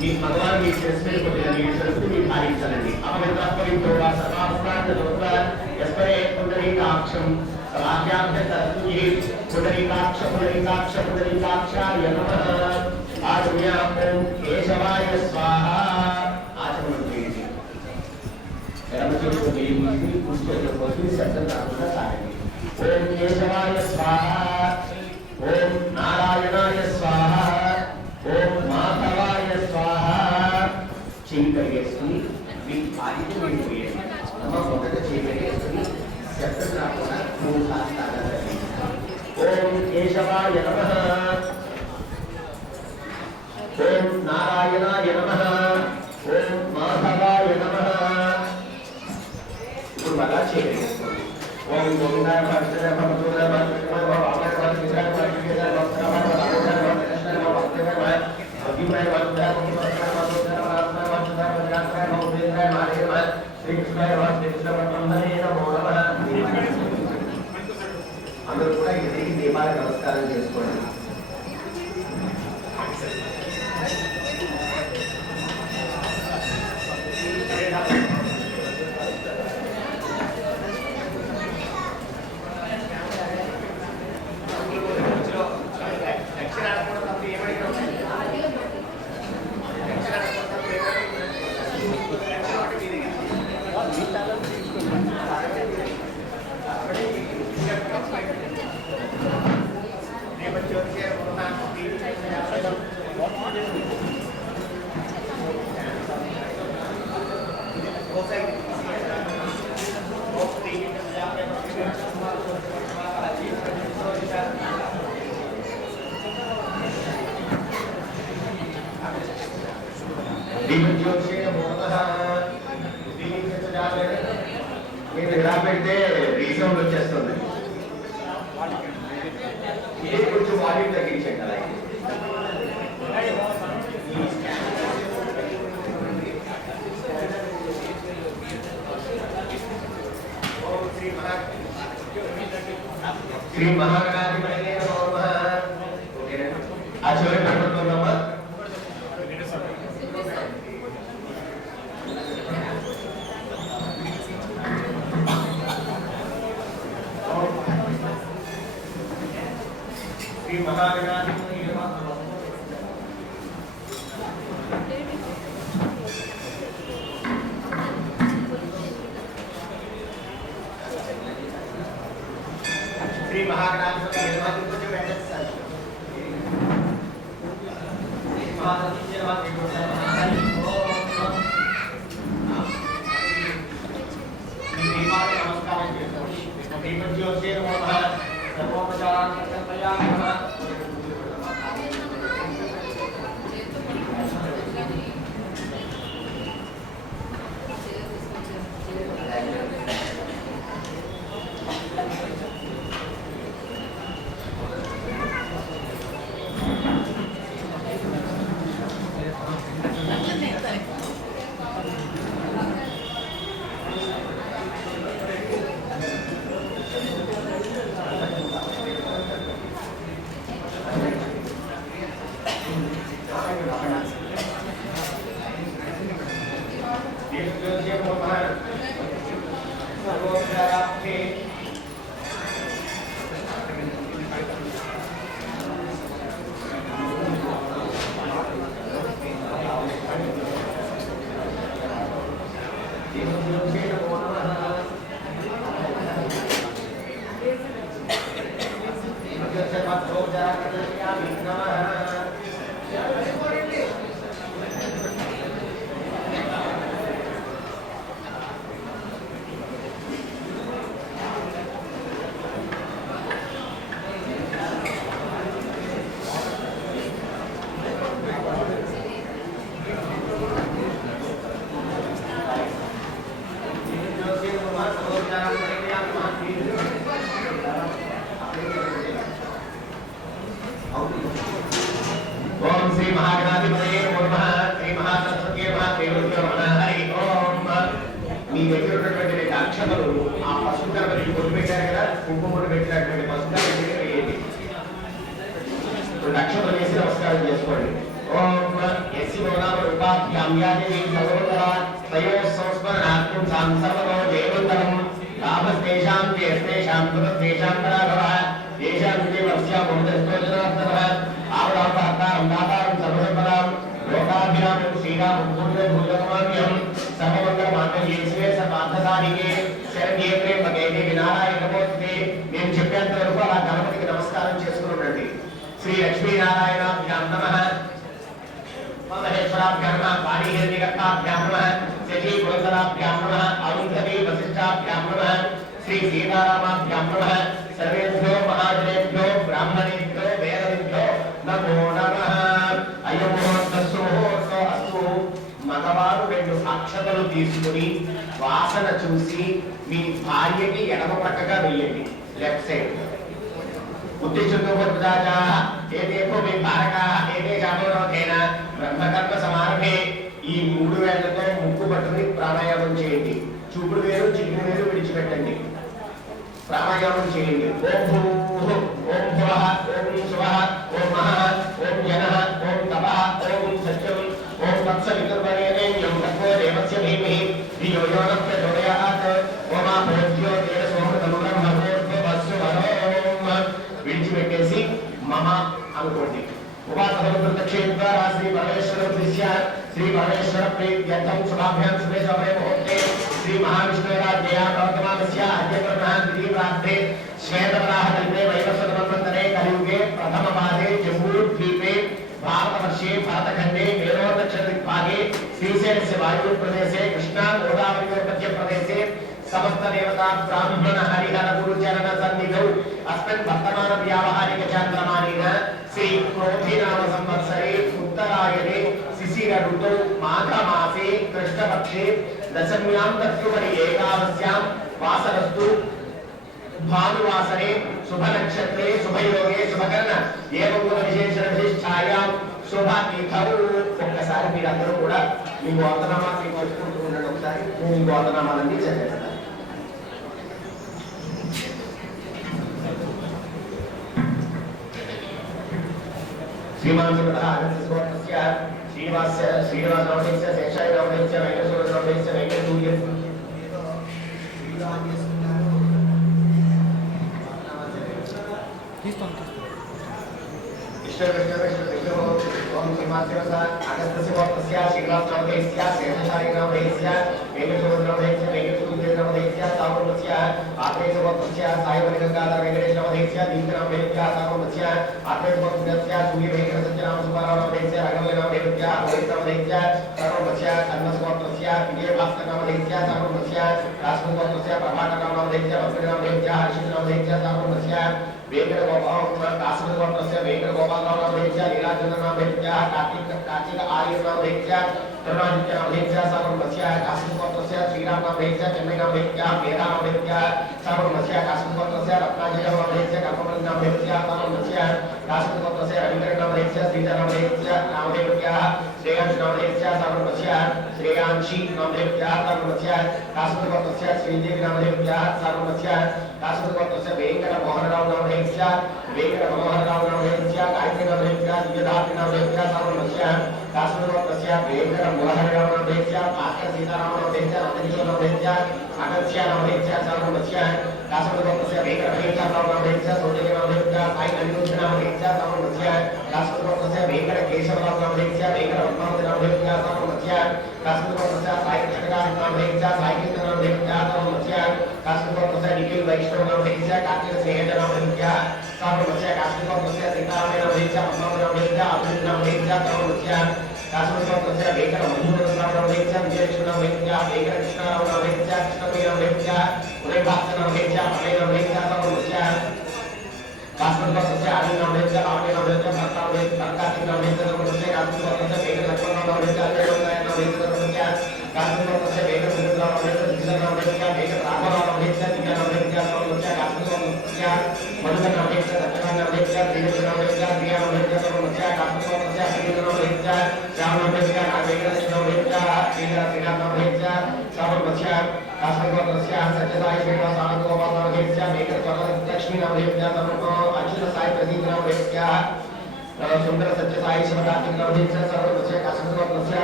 మీ భగవాన్ మీ చేసిన కొద్దిగా నీళ్ళు చదువుతూ మీరు పాలించాలండి. అపవిత్రపవిత్రో వా సర్వాపురాన్ని చదువుతా ఎస్పరే పుండరీకాక్షం సమాఖ్యాభ్యతరుజి పుండరీకాక్ష పుండరీకాక్ష పుండరీకాక్షాయ నమః. ఆచమ్య ఓం కేశవాయ స్వాహ. ఆచమనం చేయండి. ఎడమ చేతితో మీరు కుడి చేతితో పోసి శబ్దం రాకుండా సాగండి. ఓం కేశవాయ స్వాహ. ఓం నారాయణాయ స్వాహ. ఓం మాధవాయ స్వాహ. చెయ్యి కడిగేసుకుని మీకు పాలితో మీరు పోయండి. అమ్మ మొదట చెయ్యి కడిగేసుకుని శబ్దం రాకుండా 3 సార్లు తాగాలి. ఓం కేశవాయ నమః. ఓం నారాయణాయ నమః. ఓం మాధవాయ నమః. ఇప్పుడు మళ్ళా చెయ్యి కడిగేసుకోండి. ఓం గోవిందాయ భక్తాయ భక్తులాయ భక్తులాయ భక్తాయ భక్తులాయ భక్తులాయ అందరూ కూడా ఇది దీపాలకు నమస్కారం చేసుకోండి. మీరు ఇలా పెడితే రీసౌండ్ వచ్చేస్తుంది. ఇది కొంచెం వాల్యూమ్ తగ్గించండి. అలాగే శ్రీ మహాగణాధిపతయే నమః. ఆ చివరి పెట్టుకుందామా? శ్రీ మహాగణాధిపతయే నమః. శ్రీ మహాగణాధిపతయే నమః. కొంచెం వెంటనే సార్ మహాగణాధిపతయే నమః. నమస్కారం చేసుకోండి. శ్రీమద్యోషే నమః. సర్వోపచారాన్ కర్తవ్యాన్ నమః. श्री महागणाधिपतये नमः. श्री महासरस्वती नमः. देवोत्तम नमः. हरि ओम. మీ దగ్గర ఉన్నటువంటి అక్షతలు ఆ పసుపు కొట్టు పెట్టారు కదా, కుంకుమ పెట్టినటువంటి పసుపు వేయండి. రెండు అక్షతలు వేసి నమస్కారం చేసుకోండి. ఓం ఎస్సి सर्वाभ्यां यादेवी सर्वोत्तरा तयोः संस्मरणार्थं सर्वतो देवोत्तरं तापस्तेषां चेष्टेषां पुरस्तेषां पराभवः तेषां देवस्य बहुदस्तोजनात्तरः आवडापहर्तारं दातारं सर्वसम्पदां लोकाभिरामं श्रीरामं पूर्णभूतमान्यं सर्वमङ्गलमाङ्गल्ये शिवे सर्वार्थसाधिके शरण्ये त्र्यम्बके देवी नारायणी नमोस्तुते నేను చెప్పేంత వరకు అలా గణపతికి నమస్కారం చేసుకుని ఉండండి. శ్రీ లక్ష్మీనారాయణాభ్యాం నమః మహేశ్వరాభ్యాం నమః పాణిహిరణ్యకర్తాభ్యాం నమః శశీ పురంధరాభ్యాం నమః అరుంధతి వశిష్ఠాభ్యాం నమః శ్రీ సీతారామాభ్యాం నమః సర్వేభ్యో మహాజనేభ్యో బ్రాహ్మణేభ్యో వేదవిభ్యో నమో నమః. అయ్యమోస్తస్సు అస్తు. మగవారు 2 అక్షతలు తీసుకుని వాసన చూసి మీ భార్యకి ఎడమ ప్రక్కగా వేయండి. లెఫ్ట్ సైడ్ ఉద్దేశంతో ఏదేకో మీ భారక ఏదే జాగోరోధేన బ్రహ్మకర్మ సమారభే. ఈ 3 వేళ్లతో ముక్కు పట్టుకుని ప్రాణాయామం చేయండి. చూపుడు వేలు చిటికిన వేలు విడిచిపెట్టండి. ప్రాణాయామం చేయండి. ఓం భూః ఓం భువః ఓం శువః ఓం మహః ఓం జనః ఓం తపః ఓం సత్యం ఓం తత్సవితుర్వరేణ్యం భర్గో దేవస్య ధీమహి ధియో యో నః ప్రచోదయాత్. ఓమా భోజ్యో దేవ సోమృతం బ్రహ్మోర్భవస్సు వరోం. విడిచిపెట్టేసి మమ అనుకోండి. ఉపాసనక్షేత్ర శ్రీ పరమేశ్వర దృశ్య శ్రీ పరమేశ్వర ప్రీత్యర్థం శుభాభ్యాం శుభే శుభే ముహూర్తే శ్రీ మహావిష్ణురాజ్ఞయా ప్రవర్తమానస్య అద్యప్రధాన తిథి ప్రాప్తే శ్వేతవరాహ కల్పే వైవస్వత మన్వంతరే కలియుగే ప్రథమ పాదే జంబూద్వీపే భారతవర్షే భరతఖండే మేరోదక్షిణదిగ్భాగే శ్రీశైలస్య వాయువ్య ప్రదేశే కృష్ణా గోదావరి మధ్య ప్రదేశే సమస్త దేవతా బ్రాహ్మణ హరిహర గురుచరణ సన్నిధౌ అస్మిన్ వర్తమాన వ్యావహారిక చాంద్రమానేన శ్రీ క్రోధినామ సంవత్సరే ఉత్తరాయణే శిశిర ఋతౌ మాఘ మాసే కృష్ణపక్షే దశమ్యాం తత్యుపరి ఏకాదశ్యాం వాసరస్తు భానువాసరే శుభ నక్షత్రే శుభయోగే శుభకర్ణ ఏవగుణ విశేషణ విశిష్టాయాం శుభ తిథౌ. ఒక్కసారి మీరందరూ కూడా మీ గోత్రనామాలు మీకు వచ్చుకుంటూ ఉండండి. ఒకసారి నేను ఈ గోత్రనామాలన్నీ చదివేస్తాను. శ్రీమాన్ ఆగస్య శ్రీనివాసరామేశ్య శేషాయ రామేశ్య వెంకటేశ్వర వెంకటూర్య ఓం శ్రీమాత్రేవ అగస్త్య గోత్రస్య శ్రీనివాసరామేశ్య శేషాయ రామేశ్య వెంకటేశ్వర వెంకటూర్య సామూర్య ఆత్రేయ గోత్రస్య సాయివరి గంగాధర వెంకటేశ్వర దీపరామేశ్య సామూర్య ఆత్రేయ గోత్రస్య సూర్య వెంకట సత్యనామ సుబ్బారామేశ్య రఘువీరామేశ్య రోహితరామేశ్య సర్వమస్య కన్మస్గోత్రస్య విజయ భాస్కరరామేశ్య సర్వమస్య రాష్ట్రగోత్రస్య ప్రభాకరరామేశ్య వసురామేశ్య హర్షితరామేశ్య సర్వమస్య वेंकट गोपाल काश्मीर गोत्रस्य वेंकट गोपाल नाम भेज्य लीलाचंद्र नाम भेज्य कार्तिक आर्य नाम भेज्य करुणादित्य नाम भेज्य सर्वमस्य काश्मीर गोत्रस्य श्रीराम नाम भेज्य चेन्नई नाम भेज्य मेधा नाम भेज्य सर्वमस्य काश्मीर गोत्रस्य रत्नाजय नाम भेज्य कर्ममणि नाम भेज्य सर्वमस्य काश्मीर गोत्रस्य रविंद्र नाम भेज्य श्रीधर नाम भेज्य श्रेयांश नाम भेज्य सर्वमस्य श्रेयांशी नाम भेज्य सर्वमस्य काश्मीर गोत्रस्य श्रीदेवी नाम भेज्य सर्वमस्य काश्मीर गोत्रस्य वेंकट मोहनराव नाम भेज्य वेंकट मनोहरराव नाम भेज्य गायत्री नाम भेज्य दिव्यधात्री नाम भेज्य सर्वमस्य काश्मीर गोत्रस्य वेंकट मुरहरराव नाम भेज्य भास्कर सीताराम नाम भेज्य नंदकिशोर नाम भेज्य अगस्त्य नाम भेज्य सर्वमस्य काश्मीर गोत्रस्य वेंकट महेश्वरराव नाम भेज्य सोटेली नाम भेज्य साई नंदुष नाम भेज्य सर्वमस्य काश्मीर गोत्रस्य वेंकट केशवराव नाम भेज्य वेंकट पद्मावती नाम भेज्य सर्वमस्य काश्मीर गोत्रस्य साई कृष्णदास नाम भेज्य साई कृष्ण नाम भेज्य सर्वमस्य काश्मीर गोत्रस्य निखिल वैष्णव नाम भेज्य कार्तिक सेठ नाम भेज्य सर्वमस्य काश्मीर गोत्रस्य सीताराम नाम भेज्य पद्मावती नाम भेज्य अभिजित नाम भेज्य सर्वमस्य काश्मीर गोत्रस्य वेंकट मधुसूदन नाम भेज्य विजयलक्ष्मी नाम भेज्य वेंकट कृष्णराव नाम भेज्य कृष्णप्रिय नाम भेज्य उदय भास्कर नाम भेज्य अभय नाम भेज्य सर्वमस्य काश्मीर गोत्रस्य आदि नाम भेज्य लावण्य नाम भेज्य भरता नाम भेज्य कार्तिक नाम भेज्य सर्वमस्य काश्मीर गोत्रस्य वेंकट लक्ष्मण नाम भेज्य अजय नाम भेज्य सर्वमस्य काश्मीर गोत्रस्य वेंकट सुरेंद्र नाम भेज्य दिशा नाम भेज्य वेंकट राघव नाम भेज्य दिव्या नाम भेज्य सर्वमस्य काश्मीर गोत्रस्य मधुकर नाम भेज्य सत्यनारायण नाम भेज्य त्रिलोकी नाम भेज्य प्रिया नाम भेज्य सर्वमस्य काश्मीर गोत्रस्य श्रीधर नाम भेज्य श्याम नाम भेज्य वेंकटेश नाम भेज्य श्रीनाथ नाम भेज्य सर्वमस्य काश्मीर गोत्रस्य सत्यसाई श्रीनिवास आनंद गोपाल नाम भेज्य वेंकट लक्ष्मी नाम भेज्य अच्युत साई प्रदीप नाम भेज्य सुंदर सत्यसाई शिवकार्तिक नाम भेज्य सर्वमस्य काश्मीर गोत्रस्य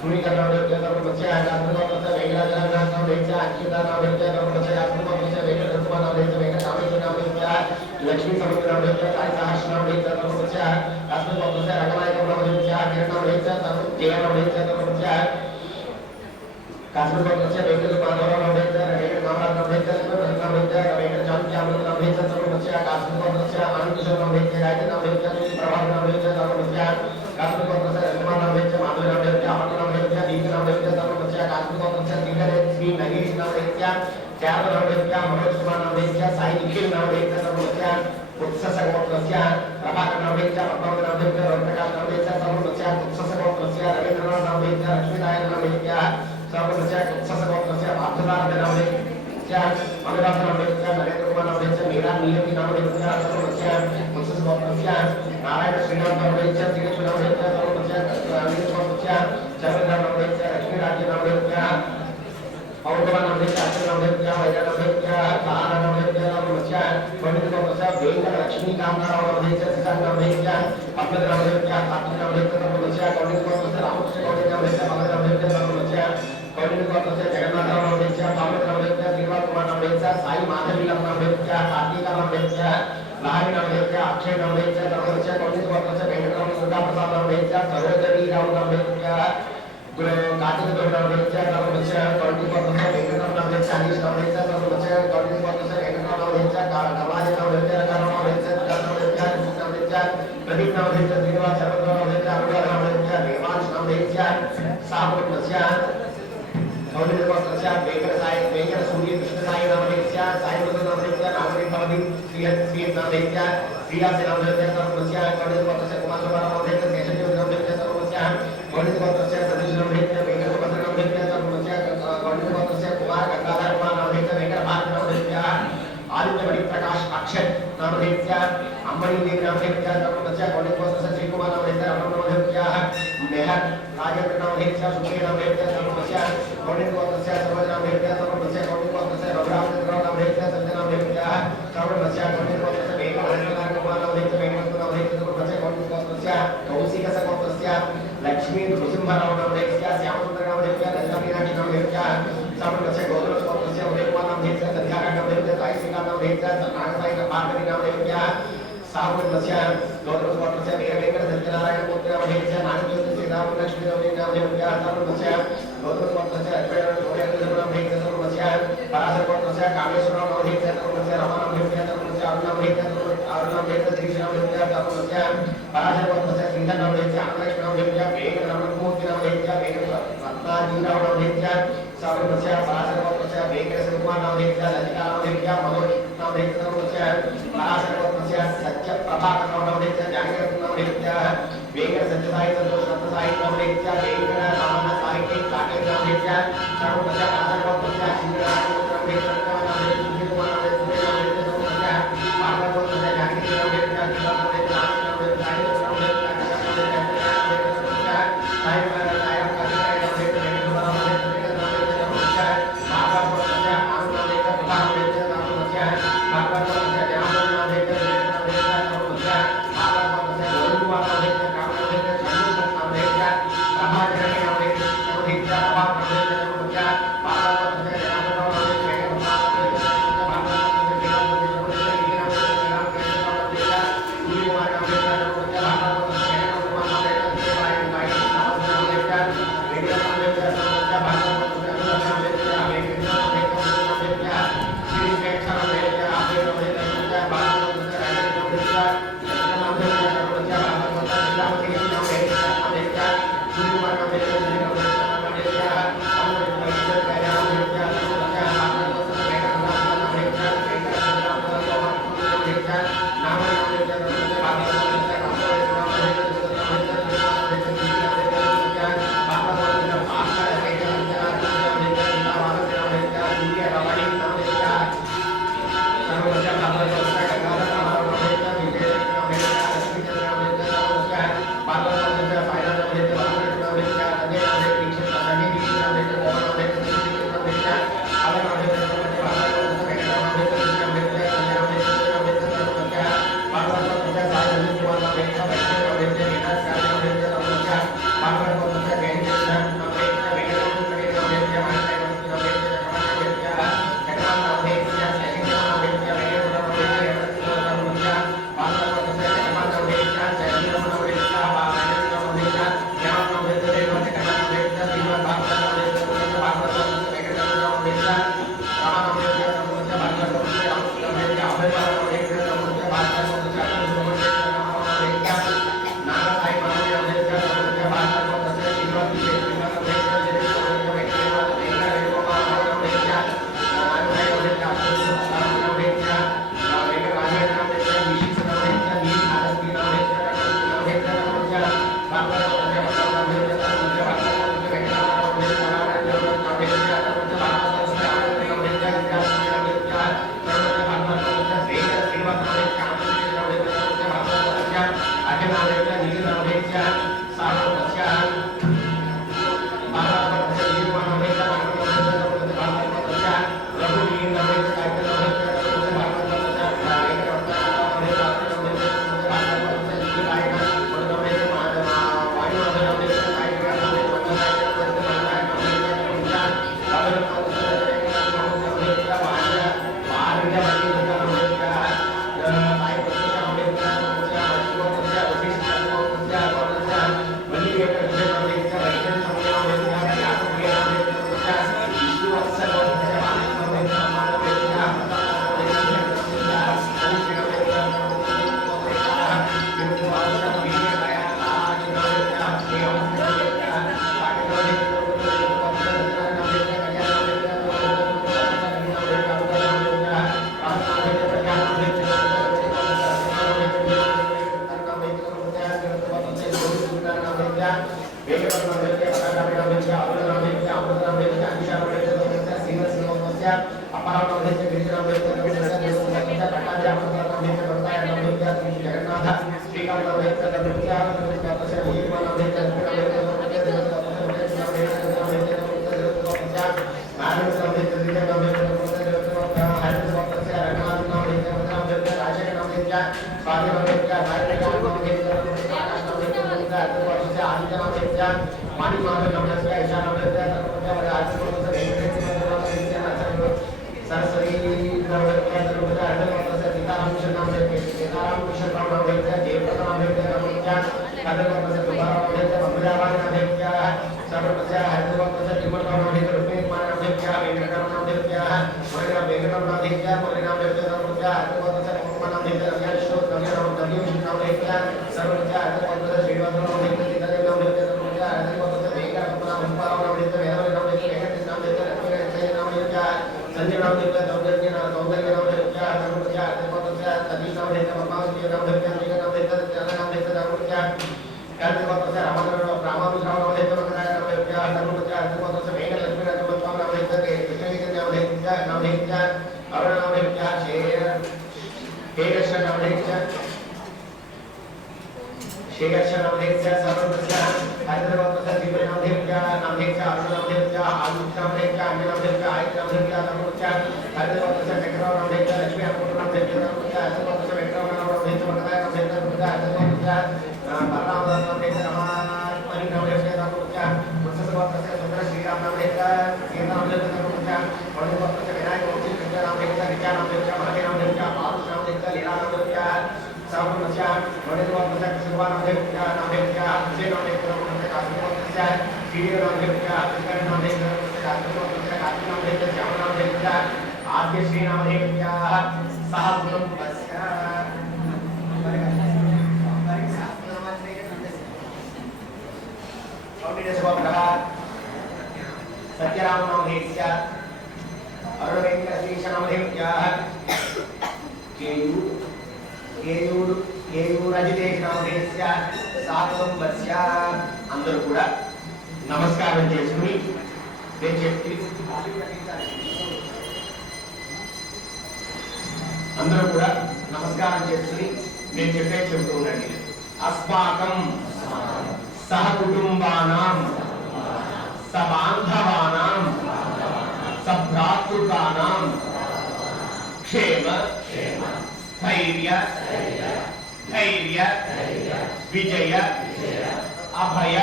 सूर्यकर्णावृत्य सर्वस्य आकाशगोत्रस्य वेंकटजनानावृत्य अच्युतानावृत्य सर्वस्य आत्मगोत्रस्य वेंकटरत्नावृत्य वेंकटामेश्वरावृत्य लक्ष्मी समुद्रावृत्य साई सहस्रनावृत्य सर्वस्य आत्मगोत्रस्य रंगनायकनावृत्य किरणावृत्य सर्वस्य सर्वस्य काश्मीरगोत्रस्य वेंकटमाधवनावृत्य वेंकटनामनावृत्य रत्नावृत्य वेंकटचांद्यावृत्य सर्वस्य काश्मीरगोत्रस्य आनंदशनावृत्य राजनावृत्य प्रभावनावृत्य सर्वस्य काश्मीरगोत्रस्य रत्नावृत्य माधवनावृत्य अमरनावृत्य दीपनावृत्य सर्वस्य काश्मीरगोत्रस्य दिगरे श्री नगेशनावृत्य चारनावृत्य मनोजकुमारनावृत्य साई निखिलनावृत्य सर्वस्य उत्ससगोत्रस्य प्रभाकरनावृत्य पद्मावनावृत्य रत्नकाशनावृत्य सर्वस्य उत्ससगोत्रस्य रवीन्द्रनाथनावृत्य लक्ष्मीनारायणनावृत्य सर्वस्य उत्ससगोत्रस्य माधवनावृत्य मगराजनावृत्य नरेंद्रकुमारनावृत्य मीरा नीलतीनावृत्य सर्वस्य उत्ससगोत्रस्य नारायण श्रीनाथनावृत्य श्रीलक्ष्मीनावृत्य सर्वस्य नीलगोत्रस्य चंद्रनावृत्य लक्ष्मीराज्यनावृत्य औरवनावृत्य अच्युतनावृत्य वैजनावृत्य सहानावृत्य सर्वस्य पंडितगोत्रस्य वेंकटलक्ष्मीकामनावृत्य सीतानावृत्य पद्मनावृत्य सात्विकनावृत्य सर्वस्य पंडितगोत्रस्य रामकृष्णनावृत्य मगरावृत्य सर्वस्य पंडितगोत्रस्य जगन्नाथनावृत्य पार्वतीनावृत्य श्रीनिवासकुमारनावृत्य साई माधवीनावृत्य कार्तिकानावृत्य लहरीनावृत्य अक्षयनावृत्य सर्वस्य पंडितगोत्रस्य वेंकटरामप्रसादनावृत्य सरोजनीरावनावृत्य कार्तिकनावृत्य सर्वस्य पंडितगोत्रस्य वेंकटरामनावृत्य अनीशनावृत्य सर्वस्य पंडितगोत्रस्य वेंकटरामनावृत्य कमालीनावृत्य रंगानावृत्य नावृत्य प्रदीपनावृत्य श्रीनिवास सर्वनावृत्य अनुराधनावृत्य देवांशनावृत्य सामूर्तस्य पंडितगोत्रस्य वेंकट सूर्य कृष्णसायनावृत्य साईनावृत्य नागरीभवति श्रीनावृत्य श्रीराजनावृत्य सर्वस्य पंडितगोत्रस्य कुमारनावृत्य शेषदेवनावृत्य सर्वस्य पंडितगोत्रस्य सतीशनावृत्य वेंकटभद्रनावृत्य सर्वस्य पंडितगोत्रस्य कुमार गंगाधरनावृत्य वेंकटभारतनावृत्य आदित्यमणि प्रकाश अक्षय नामधेत्य अंबनी देवी नामधेत्य सर्वस्य पंडितगोत्रस्य श्रीकुमारनावृत्य रमणनावृत्य मेहर राजेंद्र नामधेत्य सुप्रिय नामधेत्य सर्वस्य पंडितगोत्रस्य सर्वनामधेत्य सर्वस्य पंडितगोत्रस्य रघुरामचंद्र नामधेत्य संजनावृत्य सर्वस्य पंडितगोत्रस्य वेंकटनारायणकुमारनावृत्य वेंकटनावृत्य सर्वस्य पंडितगोत्रस्य कौशिकसगोत्रस्य लक्ष्मी नृसिंहरावनावृत्य श्यामसुंदरनावृत्य ललितामीनाक्षीनावृत्य सर्वस्य गोत्रस्य उदयकुमारनावृत्य संध्यारायणावृत्य साईश्रीनाथनावृत्य नागसाईनाभारतीनावृत्य सावुर्वस्य गोत्रस्य वीरवेंकट सत्यनारायणमूर्तिनावृत्य नागज्योति श्रीरामलक्ष्मीनावृत्य सर्वस्य गोत्रस्य अद्वैतनावृत्य सर्वस्य पराशरगोत्रस्य कामेश्वरनावृत्य सर्वस्य रमानावृत्य सर्वस्य अरुणावृत्य श्रीकृष्णावृत्य सर्वस्य पराशरगोत्रस्य श्रीधरनावृत्य आनलक्ष्मीनावृत्य वेंकटरमणमूर्तिनावृत्य वेंकटरत्नाजीरावनावृत्य सर्वस्य पराशरगोत्रस्य वेंकटशिवकुमारनावृत्य ललितानावृत्य मनोजनावृत्य सर्वस्य पराशरगोत्रस्य सत्यप्रभाकरनावृत्य जानकीरत्नावृत्य वेंकट सत्यसाई संतोष रत्नसाई नावृत्य वेंकटरामन साहित्य साकेतनावृत्य सर्वस्य पराशरगोत्रस्य श्रीरामनावृत्य అందరూ కూడా నమస్కారం చేసుకుని అందరూ కూడా నమస్కారం చేసుకుని నేను చెప్తూ ఉండండి. అస్మాకం సహకుటుంబానాం సబాంధవానాం సభ్రాతృకానాం క్షేమ స్థైర్య ధైర్య విజయ అభయ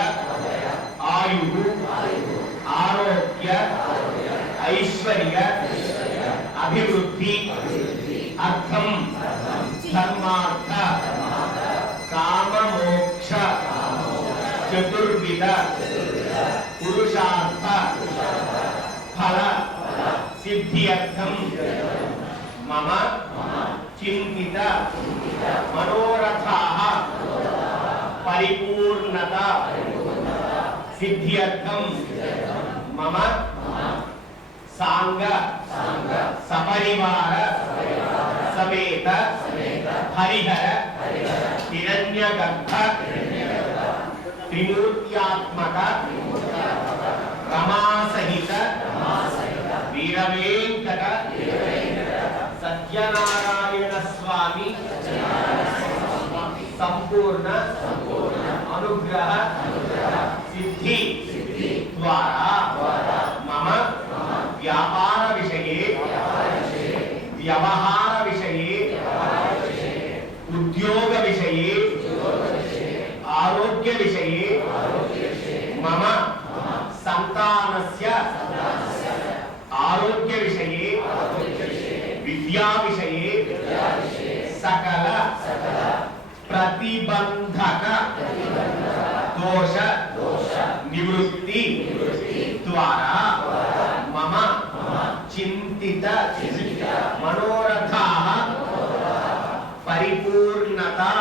ఆయు ఆరోగ్య ఐశ్వర్య అభివృద్ధి అర్థం ధర్మార్థ కామ మోక్ష చతుర్విధ పురుషార్థ ఫల సిద్ధ్యర్థం మమ చింతిత మనోరథాః పరిపూర్ణత సిద్ధ్యర్థం మమ सांग सपरिवार समेत हरिहर हिरण्यगर्भ त्रिमूर्त्यात्मक रमासहित वीरवेंकट सत्यनारायण स्वामी संपूर्ण अनुग्रह सिद्धि द्वारा मम व्यापार विषये व्यवहार विषये उद्योग विषये आरोग्य विषये मम संतानस्य आरोग्य विषये विद्या विषये सकल प्रतिबंधक दोष निवृत्ति द्वारा मम चिंतित मनोरथाः परिपूर्णता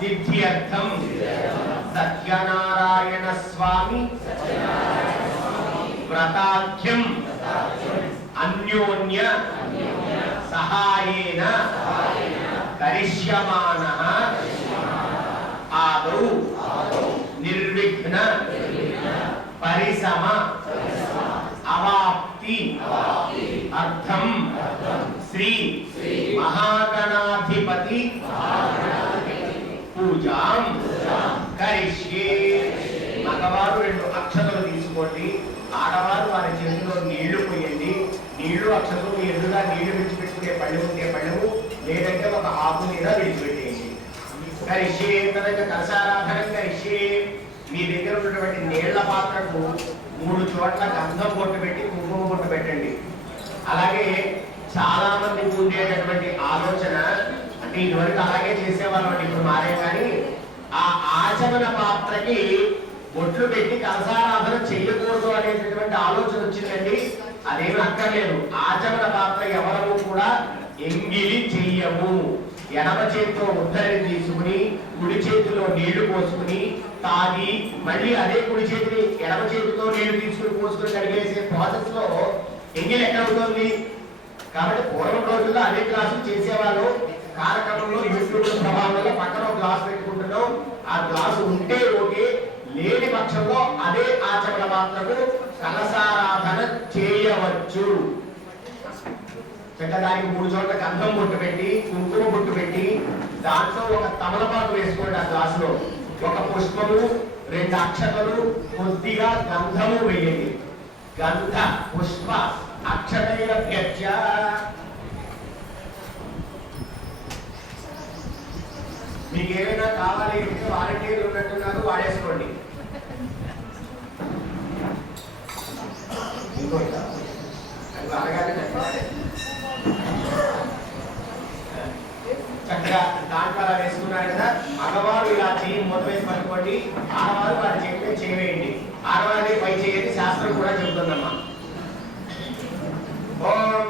सिद्ध्यर्थम सत्यनारायण स्वामी व्रताख्यम अन्योन्य सहायेन करिष्यमानः आदौ निर्विघ्न परिसम अवाप्ति अर्थम श्री महागणाधिपति पूजां करिष्ये। మగవారు 2 అక్షతలు తీసుకోండి, ఆడవారు వారి చేతిలో నీళ్లు పోయండి. నీళ్లు అక్షతలు మీ ఎదురుగా నీళ్లు విడిచిపెట్టుకునే పళ్ళు ఉంటే పళ్ళు, లేదంటే ఒక ఆకు మీద విడిచిపెట్టేయండి. కరిష్యే తనక కలశారాధనం కరిష్యే. మీ దగ్గర ఉన్నటువంటి నీళ్ల పాత్రకు 3 చోట్ల గంధం బొట్టు పెట్టి కుంకుమ బొట్టు పెట్టండి. అలాగే చాలా మందికి ఉండేటటువంటి ఆలోచన, అంటే ఇదివరకు అలాగే చేసేవాళ్ళం, ఇప్పుడు మారే, కానీ ఆ ఆచమన పాత్రకి బొట్లు పెట్టి కలశారాధన చేయకూడదు అనేటటువంటి ఆలోచన వచ్చిందండి. అదేమి అక్కర్లేదు. ఆచమన పాత్ర ఎవరు కూడా ఎంగిలి చెయ్యము. ఎడమ చేతితో ఉద్ధరిని తీసుకుని కుడి చేతిలో నీళ్లు పోసుకుని తాగి మళ్ళీ అదే కుడి చేతిని ఎడమ చేతితో నీళ్లు తీసుకుని పోసుకుని కడిగేసే ప్రాసెస్ లో ఎంగిలి ఎక్కడవుతుంది. కాబట్టి పూర్వం రోజుల్లో అదే క్లాసులు చేసేవాళ్ళు. కార్యక్రమంలో యూట్యూబ్ ప్రభావంలో పక్కన ఒక గ్లాస్ పెట్టుకుంటున్నాం. ఆ గ్లాసు ఉంటే ఓకే, లేని పక్షంలో అదే ఆచరణ మాత్రము కలశారాధన చేయవచ్చు. దానికి 3 చోట్ల గంధం బొట్టు పెట్టి కుంకుమ బొట్టు పెట్టి దాంట్లో ఒక తమలపాకు వేసుకోండి. ఆ గ్లాసులో ఒక పుష్పము, 2 అక్షతలు, కొద్దిగా గంధము వేయండి. గంధ పుష్ప అక్షతైన భ్యర్చ. మీకు ఏమైనా కావాలి అంటే వాలంటీర్లు ఉన్నట్టున్నారు, వాడేసుకోండి. చక్కగా దాంట్లో వేసుకున్నారు కదా. మగవారు ఇలా చేయి మూత వేసి పట్టుకోండి, ఆడవారు వారి చేతి చేయవేయండి. ఆడవారిని పై చేయండి, శాస్త్రం కూడా చెబుతుందమ్మా. ఓం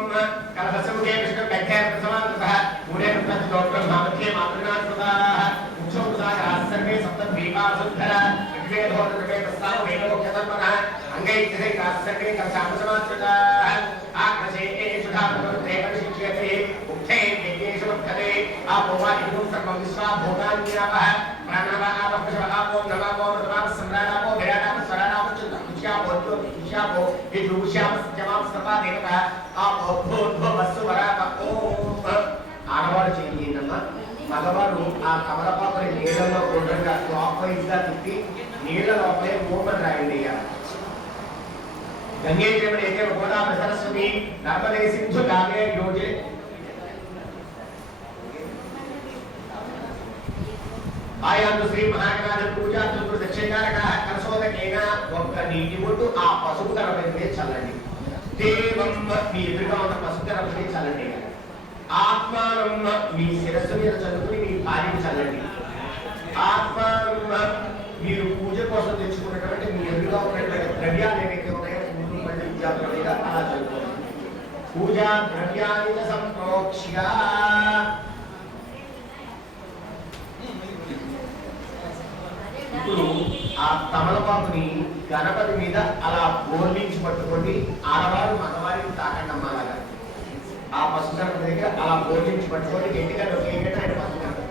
కలశముఖే విష్ణు గంగే ప్రసమానః మూడే ప్రతి దోత్రం నామకే మాతృనాథః ముక్షోపసాగ సర్వే సప్త ద్వీపాసుద్ధర వివేదోదకే ప్రస్తావ వేదోక్యతమః అంగైత్యై కాసర్వే కలశామసమాత్రః ఆకృషే సుధాప్రతే పరిశిష్యతే ఉక్తే దేశమః ఆపోవాదికం సర్వం విశ్వా భోగాన్యావః ప్రాణవాపః ఓం నమో నమః సంరాణామో విరాణామ స్వరాణామ చుష్యాపో చుష్యాపో విదుష్యామ సత్యమాం సర్వా దేవత ఆడవారు చేయండమ్మా. మగవారు ఆ కమలపాపని నీళ్ళలో గుండ్రంగా క్లాక్ వైజ్ గా తిప్పి నీళ్ల లోపలే ఓపెన్ రాయండి. గంగే జమునే గోదావరి సరస్వతి నర్మదే సింధు కావేరి యోజే ఆయాంతు శ్రీ మహాగణాధి పూజా తుల్పు దక్షిణారక కలశోదకేన ఒక్క నీటి బొట్టు ఆ పసుపు కలపైతే చల్లండి. దేవం మీ ఎదురుగా ఉన్న పసుపు కలపని చల్లండి. ఆత్మానం మీ శిరస్సు మీద చల్లుకుని మీ భార్యను చల్లండి. ఆత్మానం మీరు పూజ కోసం తెచ్చుకున్నటువంటి మీ ఎదురుగా ఉన్నటువంటి ద్రవ్యాలు ఏవైతే ఉన్నాయో పూజలు మళ్ళీ విద్యార్థుల మీద అలా చల్లుకోండి. పూజా ద్రవ్యాన్ని సంప్రోక్ష్య ఇప్పుడు ఆ తమలపాకుని గణపతి మీద అలా బోర్లించి పట్టుకోండి. ఆడవారు మగవారికి తాకండమ్మ అలాగా ఆ పసుపు గణపతి దగ్గర అలా బోర్లించి పట్టుకోండి. గట్టిగా నొక్కేయగట ఆయన పసుపు గణపతి.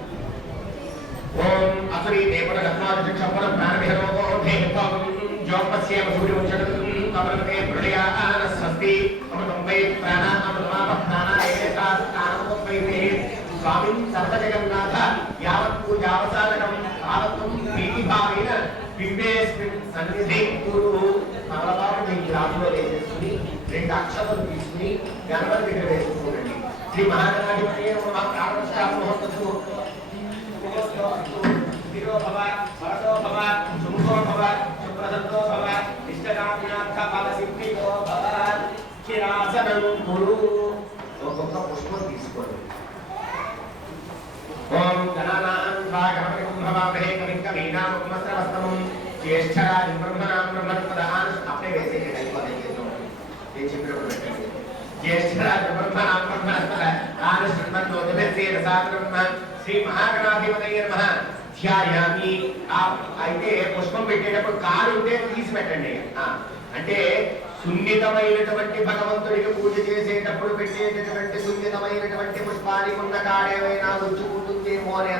ఓం అసురీ దేవత రత్నాది క్షపర ప్రాణవిహరోగో దేవం జోపస్యేమ సూర్యవంచనం అమృతే ప్రళయాన స్వస్తి అమృతం వై ప్రాణ అమృతమాప ప్రాణ ఏకాస్తానముపైతే స్వామిన్ సర్వజగన్నాథ యావత్ పూజావసానకం ఆవత్తం ప్రీతిభావేన బింబేస్మిన్ సన్నిధి గురు తమలపాకు మీ గ్లాసులో వేసేసుకుని 2 అక్షతలు తీసుకుని గణపతి దగ్గర వేసుకోండి. శ్రీ మహాగణాధిపతి ప్రాణస్థాపనోత్తు స్థిరో భవ వరదో భవ శుభో భవ సుప్రసన్నో భవ ఇష్టకామ్యార్థ ఫల సిద్ధితో భవ స్థిరాసనం కురు. ఒక్కొక్క పుష్పం తీసుకోండి. ఓం గణానాం త్వా గణపతిం భవామహే కవిం కవీనాముపమస్రవస్తమం జ్యేష్ఠరాజం బ్రహ్మణాం బ్రహ్మణస్పదాన్ అప్పుడే వేసేయండి. అయిపోతాయి చేతిలో ఏ చెప్పినప్పుడు పెట్టండి. జ్యేష్ఠరాజం బ్రహ్మణాం బ్రహ్మణస్పదాన్ శృణ్వన్నోతిభిస్సేన సాబ్రహ్మ శ్రీ మహాగణాధిపతయే నమః ధ్యాయామి. అయితే పుష్పం పెట్టేటప్పుడు కాలు ఉంటే తీసి పెట్టండి. అంటే సున్నితమైనటువంటి భగవంతుడికి పూజ చేసేటప్పుడు పెట్టేటటువంటి సున్నితమైనటువంటి పుష్పానికి ఉన్న కాడేమైనా ఉంచుకుంటుందేమో అనే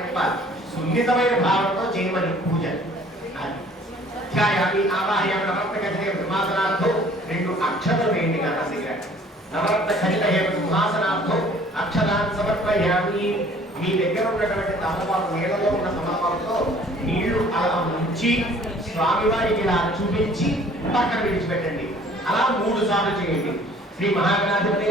సున్నితమైన భావంతో చేయమని పూజ. ధ్యాయామి ఆవాహయామి నవరత్న ఖచ్చిత సింహాసనార్థం 2 అక్షతలు వేయండి. గణపతి దగ్గర నవరత్న ఖచ్చిత సింహాసనార్థం అక్షరాన్ని సమర్పయామి. మీ దగ్గర ఉన్నటువంటి తమలపాకు నీళ్ళలో ఉన్న తమలపాకుతో నీళ్లు అలా ఉంచి స్వామివారికి ఇలా చూపించి పక్కన విడిచిపెట్టండి. అలా 3 సార్లు చేయండి. శ్రీ మహాగణాధిపతి